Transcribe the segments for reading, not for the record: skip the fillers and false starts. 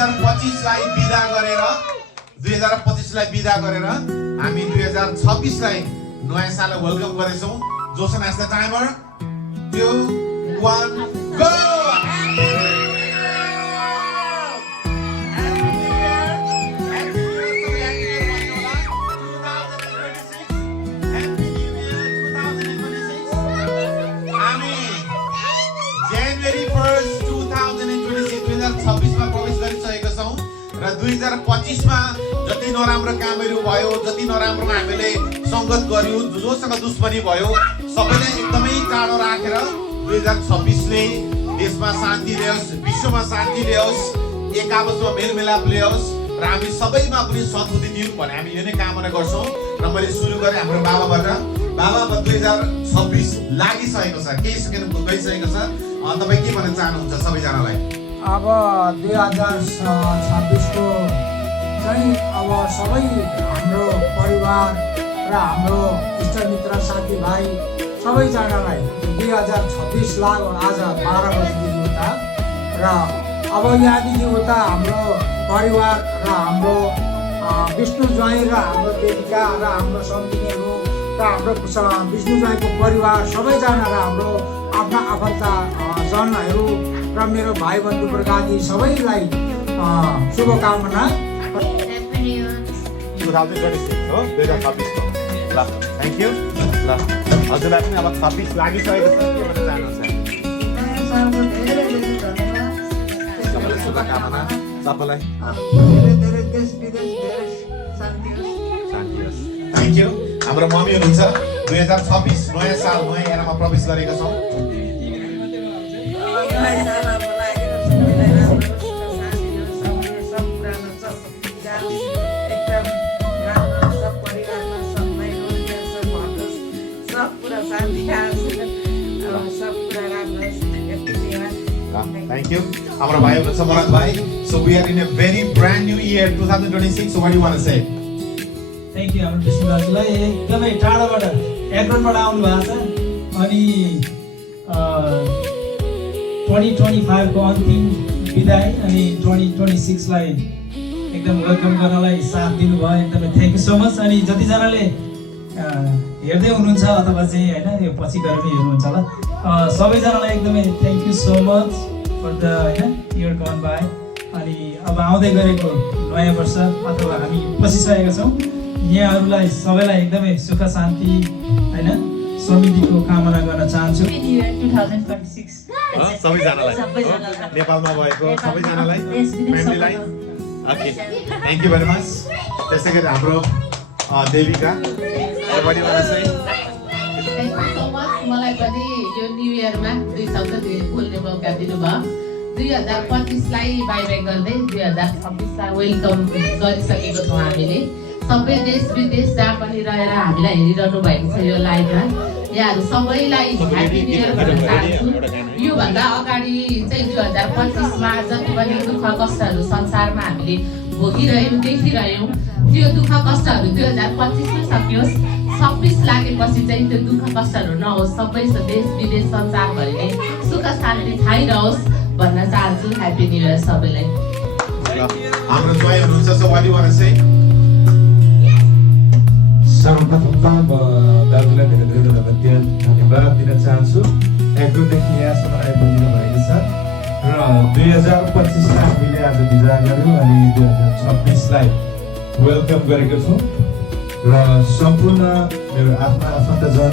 2025लाई बिदा गरेर 2025लाई बिदा गरेर हामी 2026लाई नयाँ साल वेलकम गरेछौं जोसन एज द टाइमर 2 1 गो र 2025 मा जति नराम्रो कामहरू भयो जति नराम्रोमा हामीले संगत गर्यौं जोसँग दुश्मनी भयो सबैलाई एकदमै टाढो राखेर 2026 ले देशमा शान्ति ल्याओस् विश्वमा शान्ति ल्याओस् एक आपसमा मेलमिलाप ल्याओस् र हामी सबैमा पनि सद्बुद्धि दिउँ भने हामी यो नै कामना गर्छौं र मैले सुरु गरे हाम्रो बाबाबाट बाबा 2026 लागिसकेको छ केही सेकेन्ड गइसकेको छ तपाई के भन्न चाहनुहुन्छ सबैजनालाई अब 2026 को चाहिँ अब सबै हाम्रो परिवार र हाम्रो इष्टमित्र साथीभाइ सबैजनालाई 2026 लाग आज 12 बजेदेखि उता र अब यहाँदेखि उता हाम्रो परिवार र हाम्रो विष्णु ज्वाइँ र हाम्रो देविका र हाम्रो सम्झिनेहरू र हाम्रो विष्णु ज्वाइँको परिवार सबैजना र हाम्रो आफ्ना आफन्ता जनहरू र मेरो भाइ बन्धु वर्गआदि सबैलाई शुभकामना 2026 हो 2026 को ल थ्यांक यू ल हजुरलाई पनि अब 26 लागिसकेको छ के भन्न चाहनुहुन्छ सबैलाई शुभकामना सबैलाई धेरै देश विदेश धेरै शान्ति होस् थ्यांक यू हाम्रो मम्मी हुनुहुन्छ 2026 नयाँ साल नयाँ एरामा प्रवेश गरेका छौं Thank you. Our bhai Samarth bhai. So we are in a very brand new year 2026. So what do you want to say? Thank you. हाम्रो विष्णु दाजुलाई एकदमै टाढाबाट एग्रोनबाट आउनु भएको छ अनि 2025 को अन्तिम बिदाई अनि 2026 लाई एकदम वेलकम गर्नलाई साथ दिनुभयो एकदमै थ्यांक यू सो मच अनि जति जनाले हेर्दै हुनुहुन्छ अथवा चाहिँ हैन यो पछि गएर पनि हेर्नुहुन्छ होला सबैजनालाई एकदमै thank you so much for the हैन इयर गन बाय अनि अब आउँदै गरेको नयाँ वर्ष अथवा हामी पसिसकेका छौं यहाँहरुलाई सबैलाई एकदमै सुख शान्ति हैन समृद्धिको कामना गर्न चाहन्छु 2026 सबैजनालाई नेपालमा भएको सबैजनालाई फ्यामिलीलाई okay thank you very much त्यसैगरी हाम्रो Devika everybody want to say Thank you so much मलाई पनि यो न्यू इयरमा 2 शब्द बोल्ने मौका दिनुभयो 2025 लाई बाइ बाइ गर्दै 2026 लाई वेलकम गरिसकेको छौं हामीले सबै देश विदेश जहाँ पनि रहेर हामीलाई हेरिरहनु भएको छ यो लाइभमा यहाँहरु सबैलाई ह्यापी न्यू इयर भन्न चाहन्छु यो भन्दा अगाडि चाहिँ 2025 मा जति पनि दुःख कष्टहरु संसारमा हामीले भोगिरह्यौं देखिरह्यौं त्यो दुःख कष्टहरु 2025 मा सकियोस् 26 लागेपछि चाहिँ त्यो दुःख कष्टहरु नहोस् सबै देश विदेश संसारभरि नै सुख शान्ति छाइरहोस् भन्न चाहन्छु ह्यापी न्यू इयर सबैलाई हाम्रो जोय हुनुहुन्छ so what do you want to say सर्वप्रथम त दाजुलाई धेरै धेरै धन्यवाद दिन चाहन्छु एग्रोदेखि यहाँसम्म आइपुग्नु भएको छ र 2025 मा हामीले आज बिदा गर्यौं अनि 2026 लाई वेलकम गरेको छौं र सम्पूर्ण मेरो आफ्ना आफन्तजन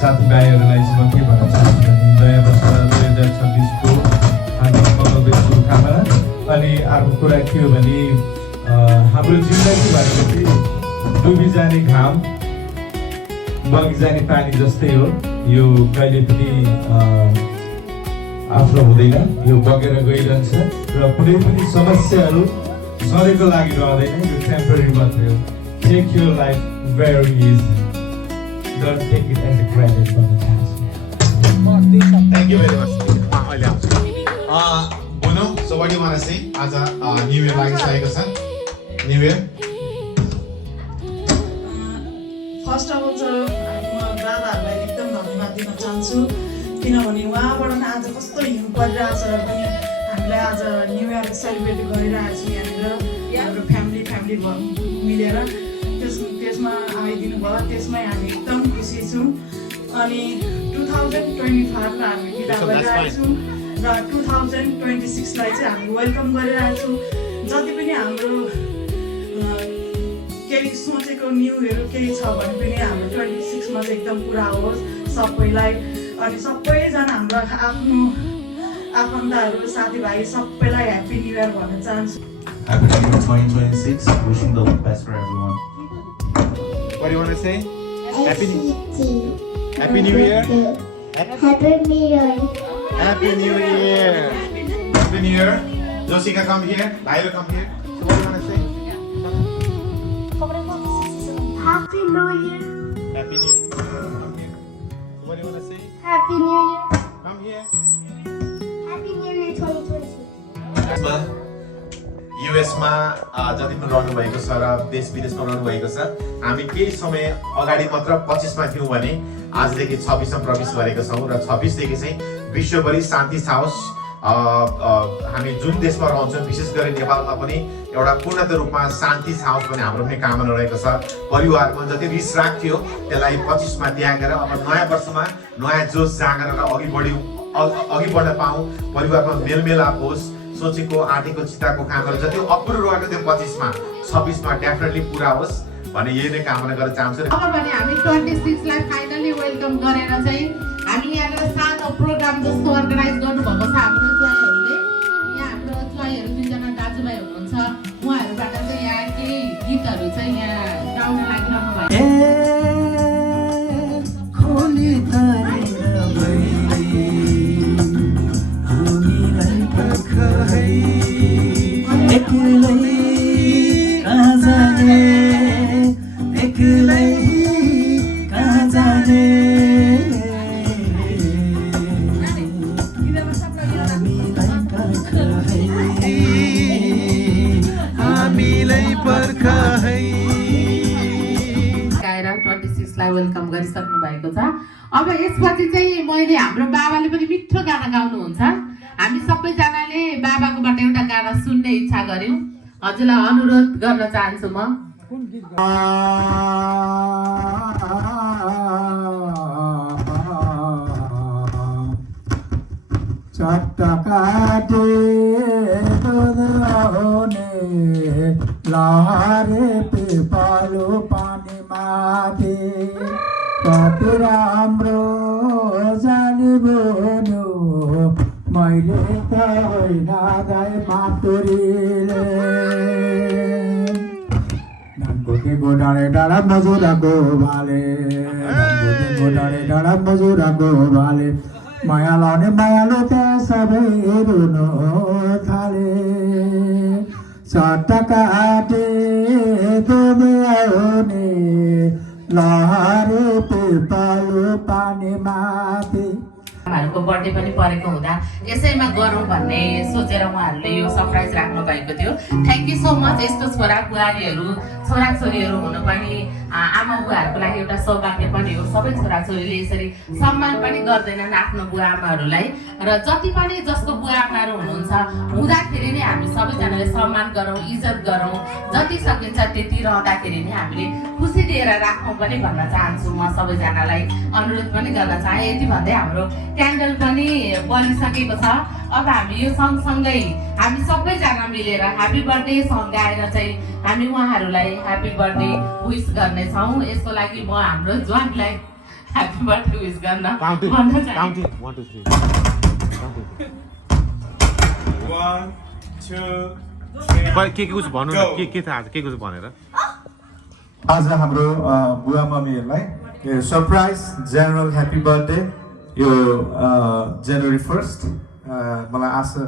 साथीभाइहरूलाई चाहिँ म के भन्न चाहन्छु भने नयाँ वर्ष 2026 को हार्दिक मङ्गलमय शुभकामना अनि अर्को कुरा के हो भने हाम्रो जिन्दगी भनेपछि डुबी जाने घाम बगी जाने पानी जस्तै हो यो कहिले पनि आफ्नो हुँदैन यो बगेर गइरहन्छ र कुनै पनि समस्याहरू सधैँको लागि रहँदैन यो टेम्परेरी मात्रै हो take your life very easy don't take it as a granted भन्न चाहन्छु थ्यांक यू भेरी मच अहिले आउँछु बोनो so what do you want to say आज न्यू इयर लागिसकेको छ new year first of all चाहिँ म दादाहरूलाई एकदम धन्यवाद दिन चाहन्छु किनभने उहाँबाट आज कस्तो हिउँ परिरहेछ र पनि हामी हामीले आज न्यु इयर सेलिब्रेट गरिरहेको छौँ यहाँनिर हाम्रो फ्यामिली मिलेर त्यसमा आइदिनु भयो त्यसमै हामी एकदम खुसी छौँ अनि 2025 लाई हामी बिदा गरिरहेको छौँ र 2026 लाई चाहिँ हामी वेलकम गरिरहेको छौँ जति पनि हाम्रो केही सोचेको न्युहरू केही छ भने पनि हाम्रो 26 मा चाहिँ एकदम पुरा होस् सबैलाई अनि सबैजना हाम्रो आफ्नो आफन्तहरू साथीभाइ सबैलाई ह्याप्पी न्यु इयर भन्न चाहन्छु Happy New Year 2026. Wishing the best for everyone. What do you want to say? Happy New Year. Happy New Year. Happy New Year. Happy New Year. Josika, come here. Laila, come here. So what do you want to say? Happy New Year. Happy New Year. Come here. So what do you want to say? Happy New Year. Come here. Happy New Year 2026. युएसमा जति पनि रहनुभएको छ र देश विदेशमा रहनुभएको छ हामी केही समय अगाडि मात्र 25 मा थियौँ भने आजदेखि 26 मा प्रवेश गरेका छौँ र 26 देखि चाहिँ विश्वभरि शान्ति छाओस् हामी जुन देशमा रहन्छौँ विशेष गरी नेपालमा पनि एउटा पूर्णत रूपमा शान्ति छाओस् भन्ने हाम्रो पनि कामना रहेको छ परिवारमा जति रिस राग थियो त्यसलाई 25 मा त्यागेर अब नयाँ वर्षमा नयाँ जोस जागेर अघि बढ्न पाऊँ परिवारमा मेलमिलाप होस् सोचेको आँटेको चिताको कामहरू जति अपुरो रहेको त्यो 25 मा 26 मा डेफिनेटली पुरा होस् भन्ने यही नै कामना गर्न चाहन्छु अब भने हामी 26 लाई फाइनली वेलकम गरेर चाहिँ हामी यहाँनिर सानो प्रोग्राम जस्तो अर्गनाइज गर्नुभएको छ हाम्रो ज्वाइँहरूले यहाँ हाम्रो ज्वाइँहरू दुईजना दाजुभाइ हुनुहुन्छ उहाँहरूबाट चाहिँ यहाँ केही गीतहरू चाहिँ यहाँ गाउन लागिरहनु भएको वेलकम गरिसक्नु भएको छ अब यसपछि चाहिँ मैले हाम्रो बाबाले पनि मिठो गाना गाउनुहुन्छ हामी सबैजनाले बाबाकोबाट एउटा गाना सुन्ने इच्छा गर्यौं हजुरलाई अनुरोध गर्न चाहन्छु म चटकाटे दोने लहरे पे पालो पानी माथे कति राम्रो जाने बोल्यो मैले त होइन दाइ माटुरीले नानकोटीको डाँडे डाँडा मजुराको भाले नानकोटीको डाँडे डाँडा मजुराको भाले माया लाउने मायालु त्यहाँ सबै रुनु थाले चटकाटे दुबे आउने लहरे पे पालो पानी माथि उहाँहरूको बर्थडे पनि परेको हुँदा यसैमा गरौँ भन्ने सोचेर उहाँहरूले यो सरप्राइज राख्नु भएको थियो थ्याङ्क यू सो मच यस्तो छोरा बुहारीहरू छोराछोरीहरू हुनु पनि आमा बुवाहरूको लागि एउटा सौभाग्य पनि हो सबै छोराछोरीले यसरी सम्मान पनि गर्दैनन् आफ्नो बुवा आमाहरूलाई र जति पनि जसको बुवा आमाहरू हुनुहुन्छ हुँदाखेरि नै हामी सबैजनाले सम्मान गरौँ इज्जत गरौँ जति सकिन्छ त्यति रहँदाखेरि नै हामीले खुसी दिएर राखौँ पनि भन्न चाहन्छु म सबैजनालाई अनुरोध पनि गर्न चाहे यति भन्दै हाम्रो क्यान्डल पनि बलिसकेको छ अब हामी यो सँगसँगै हामी सबैजना मिलेर ह्यापी बर्थडे सङ गाएर चाहिँ हामी उहाँहरूलाई ह्यापी बर्थडे विश गर्नेछौँ यसको लागि म हाम्रो ज्वाइँलाई ह्यापी बर्थडे विश गर्न भन्न चाहन्छु 1 2 3 के कुछ भन्नु न के थाहा के कुछ भनेर आज हाम्रो बुवा मम्मीहरूलाई यो सरप्राइज जेनरल ह्याप्पी बर्थडे यो जनवरी 1 मलाई आशा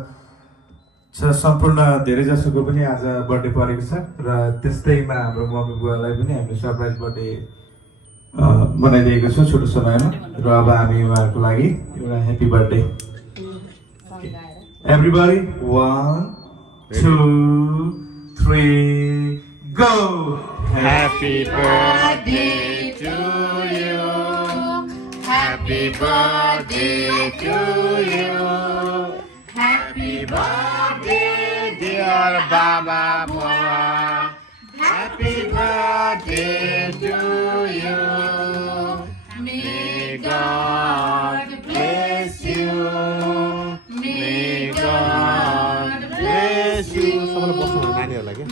छ सम्पूर्ण धेरै जसोको पनि आज बर्थडे परेको छ र त्यस्तैमा हाम्रो मम्मी बुवालाई पनि हामीले सरप्राइज बर्थडे बनाइदिएको छौँ छोटो समयमा र अब हामी उहाँहरूको लागि एउटा happy birthday everybody 1 2 3 go Happy birthday to you Happy birthday to you Happy birthday dear Baba Baba. Happy birthday to you. May God bless you. May God bless you.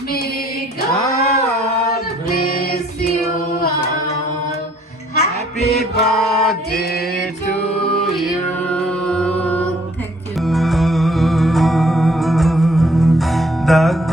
May God bless you all. Happy birthday to you. Thank you. The